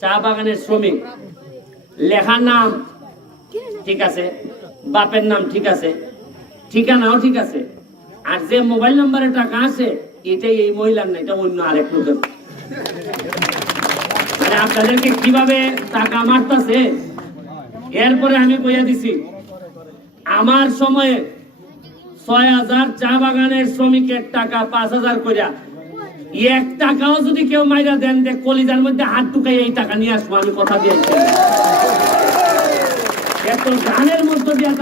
চা বাগানের শ্রমিক, লেখার নাম ঠিক আছে, বাপের নাম ঠিক আছে, ঠিকানাও ঠিক আছে, আর যে মোবাইল নাম্বারে টাকা আছে এটাই এই মহিলার না, এটা অন্য আরেক লোকের। মানে আপনাদেরকে কিভাবে টাকা মারতেছে। এরপরে আমি কইয়া দিছি, আমার সময়ে ৬,০০০ চা বাগানের শ্রমিকের টাকা ৫,০০০ কইরা, ১ টাকাও যদি কেউ মাইরা দেন, দেখ কলিজার মধ্যে হাত ঢুকাই এই টাকা নিয়ে আসবো, আমি কথা দিয়েছি। এত গানের মধ্য দিয়ে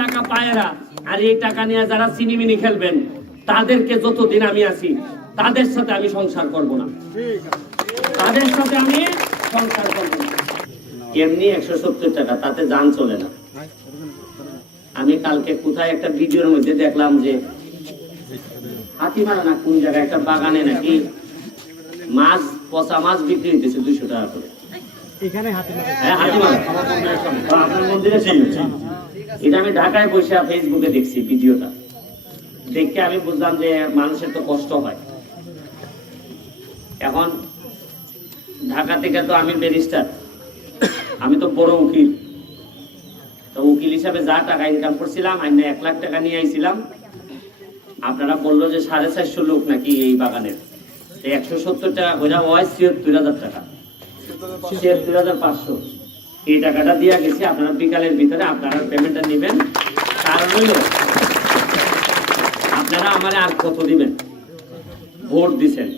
টাকা পায়রা, আর এই টাকা নিয়ে যারা সিনেমিনি খেলবেন তাদেরকে যতদিন আমি আছি তাদের সাথে আমি সংসার করব না, তাদের সাথে আমি সংসার করব না। এমনি ১৭০ টাকা, তাতে জান চলে না। আমি কালকে কোথায় একটা ভিডিওর মধ্যে দেখলাম যে হাতিমারা না কোন জায়গায় একটা বাগানে নাকি মাছ, পচা মাছ বিক্রি হইতেছে ২০০ টাকা করে। এটা আমি ঢাকায় বসে ফেসবুকে দেখছি ভিডিওটা, দেখে আমি বুঝলাম যে মানুষের তো কষ্ট হয়। এখন ঢাকা থেকে তো আমি ব্যারিস্টার, আমি তো বড় উকিল, তো উকিল হিসাবে যা টাকা ইনকাম করছিলাম, আমি ১ লাখ টাকা নিয়ে আইছিলাম। আপনারা বললো যে ৪৫০ লোক নাকি এই বাগানের, ১৭০ টাকা করে হয় ৭৬,০০০ টাকা, ৭৬,৫০০। এই টাকাটা দিয়ে গেছি, আপনারা বিকালের ভিতরে আপনারা পেমেন্টটা নেবেন। কারণ হইল আপনারা আমার আর কত দিবেন, ভোট দিচ্ছেন,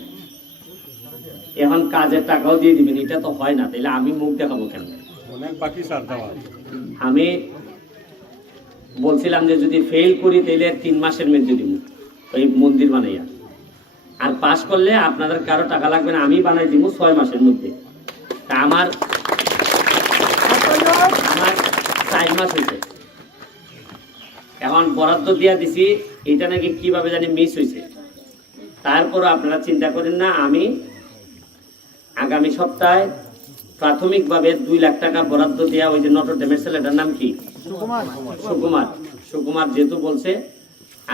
এখন কাজের টাকাও দিয়ে দিবেন, এটা তো হয় না। তাইলে আমি মুখ দেখাবো কেন? আমি বলছিলাম যে যদি ফেল করি তাইলে ৩ মাসের মধ্যে দিব ওই মন্দির বানাইয়া, আর পাস করলে আপনাদের কারো টাকা লাগবে না, আমি বানাই দিব ৬ মাসের মধ্যে। তা আমার ৪ মাস হয়েছে, এখন বরাদ্দ দিয়া দিছি, এটা নাকি কিভাবে জানি মিস হয়েছে। তারপর আপনারা চিন্তা করেন না, আমি আগামী সপ্তাহে প্রাথমিকভাবে ২ লাখ টাকা বরাদ্দ দেওয়া, ওই যে নটরডেমের ছেলেটার নাম কি, সুকুমার যেহেতু বলছে,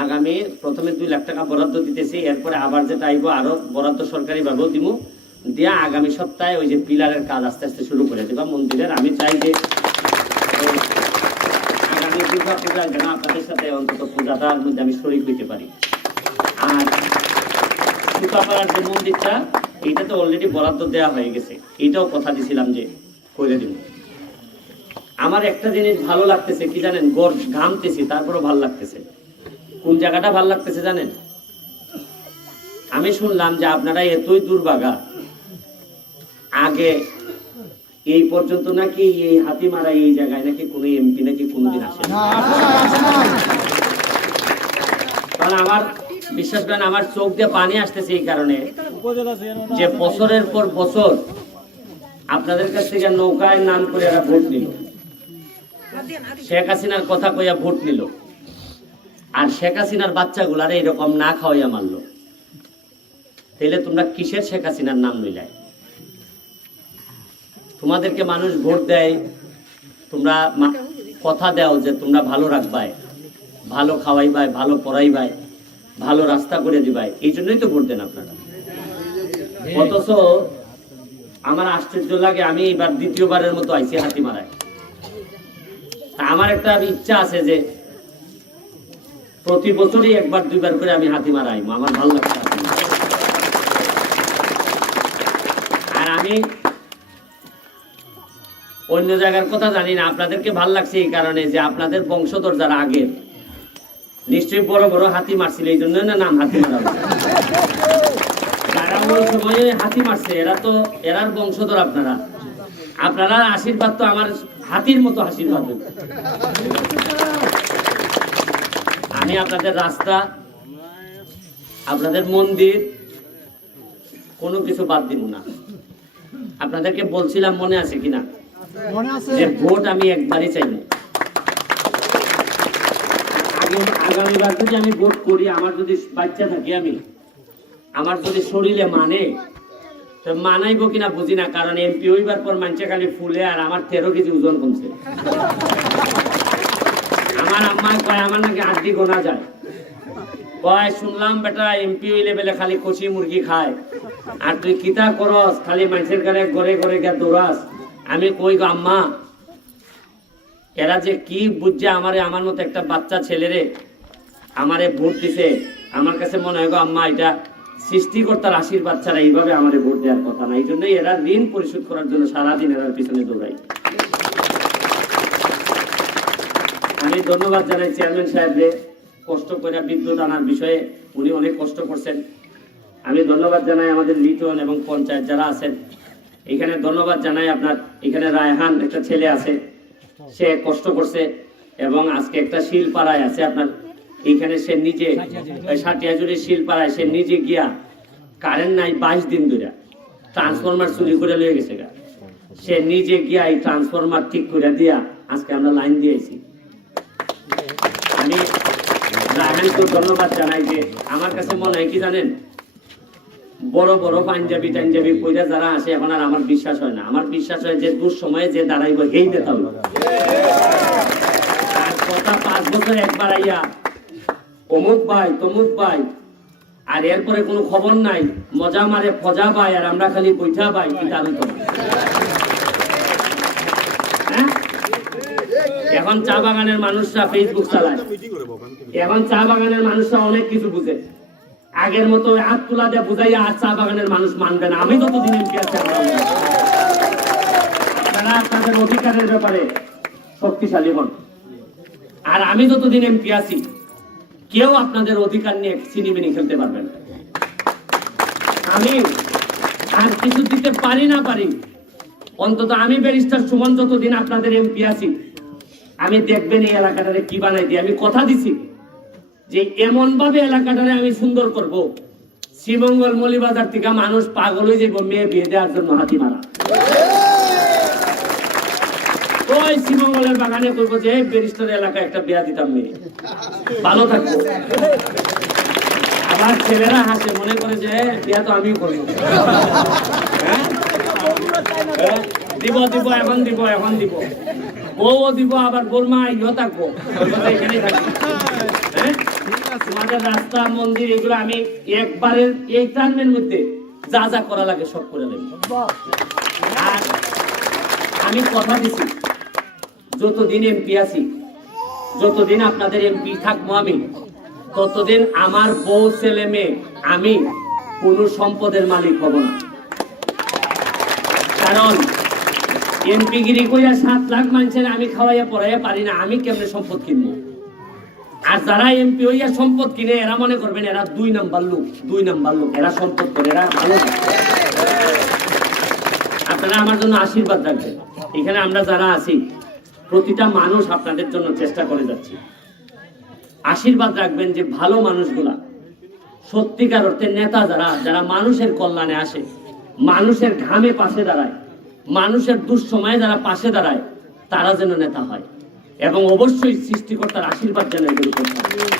আগামী প্রথমে ২ লাখ টাকা বরাদ্দ দিতেছি, এরপরে আবার যেটা আইব আরো বরাদ্দ সরকারি ভাবেও দিব, দিয়া আগামী সপ্তাহে ওই যে পিলারের কাজ আস্তে আস্তে শুরু করে দেবা মন্দিরের। আমি চাই যে আগামী দুর্গা পূজা যেন আপনাদের সাথে অন্তত পূজাটার মধ্যে আমি শরীক হইতে পারি। আর সুতাপাড়ার যে মন্দিরটা, এইটা তো অলরেডি বরাদ্দ দেওয়া হয়ে গেছে, এইটাও কথা দিছিলাম যে করে দিব। আমার একটা জিনিস ভালো লাগতেছে কি জানেন, ঘামতেছি তারপরও ভালো লাগতেছে। কোন জায়গাটা ভালো লাগতেছে জানেন? আমি শুনলাম যে আপনারা এতই দুর্ভাগা, আগে এই পর্যন্ত নাকি এই হাতিমারা এই জায়গায় নাকি কোনো এমপি নাকি কোনোদিন আসে না। কারণ আমার বিশ্বাস করেন, আমার চোখ দিয়ে পানি আসতেছে এই কারণে যে বছরের পর বছর আপনাদের কাছ থেকে নৌকায় নাম করে এরা ভোট নিল, শেখ হাসিনার কথা কইয়া ভোট নিল, আর শেখ হাসিনার বাচ্চাগুলার এইরকম না খাওয়াইয়া মারলো। তাইলে তোমরা কিসের শেখ হাসিনার নাম লইলাই? তোমাদেরকে মানুষ ভোট দেয়, তোমরা কথা দাও যে তোমরা ভালো রাখবাই, ভালো খাওয়াইবাই, ভালো পড়াইবাই, ভালো রাস্তা করে দিবাই, এই জন্যই তো ভোট দেন আপনারা। অথচ আমার আশ্চর্য লাগে, আমি এবার দ্বিতীয়বারের মতো আইছি হাতিমারায়। আমার একটা ইচ্ছা আছে যে প্রতি বছরই ১-২ বার করে আমি হাতিমারা আইবো, আমার ভালো লাগছে। আর আমি অন্য জায়গার কথা জানি না, আপনাদেরকে ভাল লাগছে এই কারণে যে আপনাদের বংশধর যারা আগের নিশ্চয়ই বড় বড় হাতি মারছিল, এই জন্য না নাম হাতিমারা। যারা ওই সময়ে হাতি মারছে এরার বংশধর আপনারা, আপনারা আশীর্বাদ তো আমার হাতির মতো আশীর্বাদ। আমি আপনাদের রাস্তা, আপনাদের মন্দির কোনো কিছু বাদ দিব না। আপনাদেরকে বলছিলাম, মনে আছে কিনা, যে ভোট আমি একবারই চাইব। আগামীবার যদি আমি ভোট করি, আমার যদি বাচ্চা থাকি, আমার যদি শরীরে মানে, তো মানাইব কিনা বুঝি না। কারণ এমপি হইবার পর মানুষে খালি ফুলে, আর আমার 13 কেজি ওজন কমছে। আমার আম্মা কয় আমার নাকি 8 গোনা যায়। কয় শুনলাম বেটা এমপি ওই লেভেলে খালি কচি মুরগি খায়, আর তুই কিতা করস খালি মানুষের ঘরে ঘরে ঘরে গিয়ে দৌড়াস। আমি কই গো আম্মা, এরা যে কি বুঝছে আমারে, আমার মতো একটা বাচ্চা ছেলেরে আমারে ভোট দিছে, আমার কাছে মনে হয় গো আম্মা এটা সৃষ্টিকর্তার আশীর্বাদ ছাড়া এইভাবে আমারে ভোট দেওয়ার কথা না। এই জন্যই এরা ঋণ পরিশোধ করার জন্য সারাদিন এরার পিছনে দৌড়াই। আমি ধন্যবাদ জানাই চেয়ারম্যান সাহেবরে, কষ্ট করে বিদ্যুৎ আনার বিষয়ে উনি অনেক কষ্ট করছেন। আমি ধন্যবাদ জানাই আমাদের লিটন এবং পঞ্চায়েত যারা আছেন এখানে, ধন্যবাদ জানাই আপনার এখানে রায়হান একটা ছেলে আছে, সে কষ্ট করছে এবং আজকে একটা শিলপাড়ায় আছে আপনার এইখানে, সে নিজে সাটিয়াজুড়ি শিলপাড়ায় সে নিজে গিয়া কারেন্ট নাই 22 দিন ধরে ট্রান্সফরমার চুরি করে লয়ে গেছে গা, সে নিজে গিয়া এই ট্রান্সফরমার ঠিক করে দিয়া আজকে আমরা লাইন দিয়েছি। আমি রায়হানকে ধন্যবাদ জানাই যে আমার কাছে মনে হয় কি জানেন, বড় বড় পাঞ্জাবি টাঞ্জাবি কইরা যারা আসে এখন আর আমার বিশ্বাস হয় না। আমার বিশ্বাস হয় যে দুঃসময়ে যে দাঁড়াইব এই নেতা হইব। আর কথা 5 বছর একবার আইয়া অমুক ভাই তমুক ভাই, আর এরপরে কোনো খবর নাই, মজা মারে ফজা ভাই, আর আমরা খালি বৈঠা ভাই, কি তার হইতো না। এখন চা বাগানের মানুষরা ফেসবুক চালায়, এখন চা বাগানের মানুষরা অনেক কিছু বুঝে। আগের মতো হাত তোলা দিয়ে বুঝাইয়া আর চা বাগানের মানুষ মানবে না। আমি যতদিন এমপি আছি আপনারা আপনাদের অধিকারের ব্যাপারে শক্তিশালী হন, আর আমি যতদিন এমপি আছি কেউ আপনাদের অধিকার নিয়ে চিনিমিনি খেলতে পারবে না। আমি আর কিছু দিতে পারি না পারি, অন্তত আমি ব্যারিস্টার সুমন যতদিন আপনাদের এমপি আছি আমি দেখবেন এই এলাকাটারে কি বানাই দিই। আমি কথা দিছি যে এমন ভাবে এলাকাটারে আমি সুন্দর করব, শ্রীমঙ্গল মলিবাজার থেকে মানুষ পাগল হয়ে যাবো মেয়ে বিয়ে দেওয়ার জন্য হাতি মারা। ওই শ্রীমঙ্গলের বাগানে করবো যে ব্যারিস্টার এলাকায় একটা বিয়া দিতাম মেয়ে, ভালো থাকবো। আবার ছেলেরা হাসে, মনে করে যে বিয়া তো আমিও করবো। দিব দিব এখন দিব এখন দিব, বউও দিব, আবার বোরমা ইও থাকবো, এখানেই থাকবো। তোমাদের রাস্তা মন্দির এগুলো আমি একবারের এই টার্মের মধ্যে যা যা করা লাগে সব করে দেব। আর আমি কথা দিছি যতদিন এমপি আছি, যতদিন আপনাদের এমপি থাকবো আমি, ততদিন আমার বউ ছেলে মেয়ে আমি কোন সম্পদের মালিক হব না। কারণ এমপি গিরি কইয়া 7 লাখ মানুষের আমি খাওয়াইয়া পড়াইয়া পারি না, আমি কেমনে সম্পদ কিনবো? আর যারা এমপি হইয়া সম্পদ কিনে এরা মনে করবেন এরা 2 নাম্বার লোক, 2 নাম্বার লোক, এরা সম্পদ করে, এরা ভালো। আপনারা আমার জন্য আশীর্বাদ রাখবেন। এখানে আমরা যারা আছি প্রতিটা মানুষ আপনাদের জন্য চেষ্টা করে যাচ্ছি, আশীর্বাদ রাখবেন যে ভালো মানুষগুলা, সত্যিকার অর্থে নেতা যারা, যারা মানুষের কল্যাণে আসে, মানুষের ঘামে পাশে দাঁড়ায়, মানুষের দুঃসময়ে যারা পাশে দাঁড়ায়, তারা যেন নেতা হয়। এবং অবশ্যই সৃষ্টিকর্তার আশীর্বাদ যেন এগুলো করতে হয়।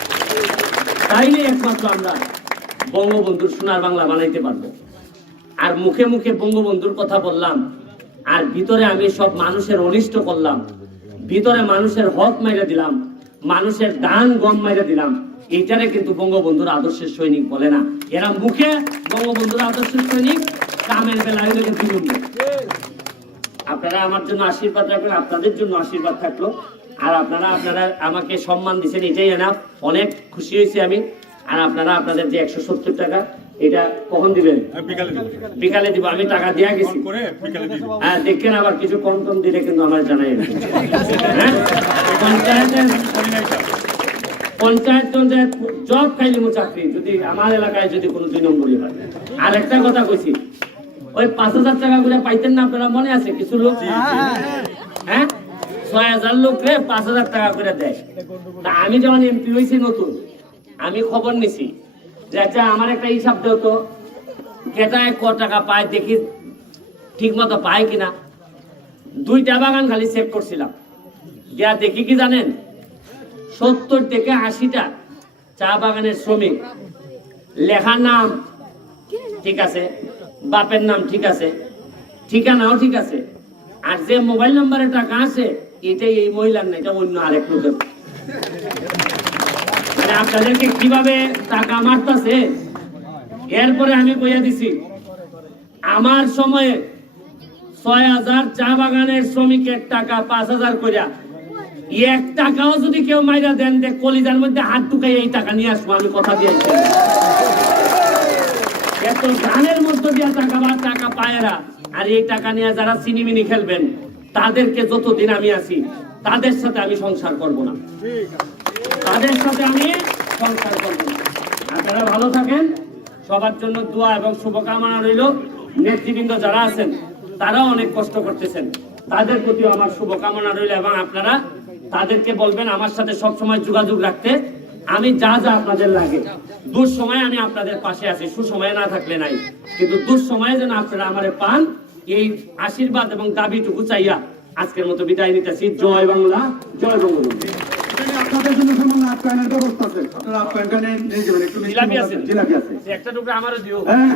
তাইলে একমাত্র আমরা বঙ্গবন্ধুর সোনার বাংলা বানাইতে পারবো। আর মুখে মুখে বঙ্গবন্ধুর কথা বললাম, আর ভিতরে আমি সব মানুষের অনিষ্ট করলাম, ভিতরে মানুষের হক মাইরা দিলাম, মানুষের দান গম মাইরা দিলাম, এইটারে কিন্তু বঙ্গবন্ধুর আদর্শের সৈনিক বলে না। এরা মুখে বঙ্গবন্ধুর আদর্শের সৈনিক, কামের বেলায় তৃণমূল। আপনারা আমার জন্য আশীর্বাদ রাখবেন, আপনাদের জন্য আশীর্বাদ থাকলো। আর আপনারা আমাকে সম্মান দিচ্ছেন, এটাই এনাফ। অনেক খুশি হয়েছি আমি। আর আপনারা আপনাদের যে 170 টাকা, এটা কখন দিবেন? বিকালে দিব। আমি টাকা দিয়া গেছি। হ্যাঁ, দেখেন আবার কিছু কম কম দিলে কিন্তু আমার জানাই। পঞ্চায়েত জব খাইলি চাকরি যদি আমার এলাকায় যদি কোনো 2 নম্বরই হয়। আর একটা কথা কইছি, ওই 5000 টাকা করে পাইতেন না আপনারা, মনে আছে কিছু লোক? হ্যাঁ, 6000 লোক রে 5000 টাকা করে দেয়। তা আমি যখন এমপি হয়েছি নতুন, আমি খবর নিছি যে আচ্ছা আমার একটা হিসাব দেও তো, কেটায় ক টাকা পায় দেখি ঠিক মতো পায় কিনা। 2টা বাগান খালি চেক করছিলাম, যা দেখি কি জানেন, 70 থেকে 80টা চা বাগানের শ্রমিক, লেখার নাম ঠিক আছে, বাপের নাম ঠিক আছে, ঠিকানাও ঠিক আছে, আর যে মোবাইল নাম্বারে টাকা আছে এটাই এই মহিলার না, এটা অন্য আরেক লোকের। মানে আপনাদেরকে কিভাবে টাকা মারতাছে। এরপরে আমি কইয়া দিছি আমার সময়ে ৬,০০০ চা বাগানের শ্রমিকের টাকা ৫,০০০ কইরা ১ টাকাও যদি কেউ মাইরা দেন যে কলিজার মধ্যে হাত ঢুকাই এই টাকা নিয়ে আসবো, আমি কথা দিয়েছি। এত ধানের মধ্যে দিয়ে টাকা পায়রা, আর এই টাকা নিয়ে যারা চিনিমিনি খেলবেন তাদেরকে যতদিন আমি আছি তাদের সাথে আমি সংসার করব না, তাদের সাথে আমি সংসার করব না। আপনারা ভালো থাকেন, সবার জন্য দোয়া এবং শুভকামনা রইল। নেতৃবৃন্দ যারা আছেন তারাও অনেক কষ্ট করতেছেন, তাদের প্রতিও আমার শুভকামনা রইল এবং আপনারা তাদেরকে বলবেন আমার সাথে সবসময় যোগাযোগ রাখতে। আমি যা যা আপনাদের লাগে দুঃসময়ে আমি আপনাদের পাশে আছি, সুসময়ে না থাকলে নাই, কিন্তু দুঃসময়ে যেন আপনারা আমারে পান এই আশীর্বাদ এবং দাবিটুকু চাইয়া আজকের মতো বিদায় নিতেছি। জয় বাংলা, জয় বঙ্গবন্ধু। আপনাদের জন্য সামান্য আপ্যায়নের ব্যবস্থা আছে, আপনারা আপ্যায়নটা নিয়ে যাবেন। একটু জিলাপি আছে, জিলাপি আছে, একটা টুকরা আমারও দিও। হ্যাঁ।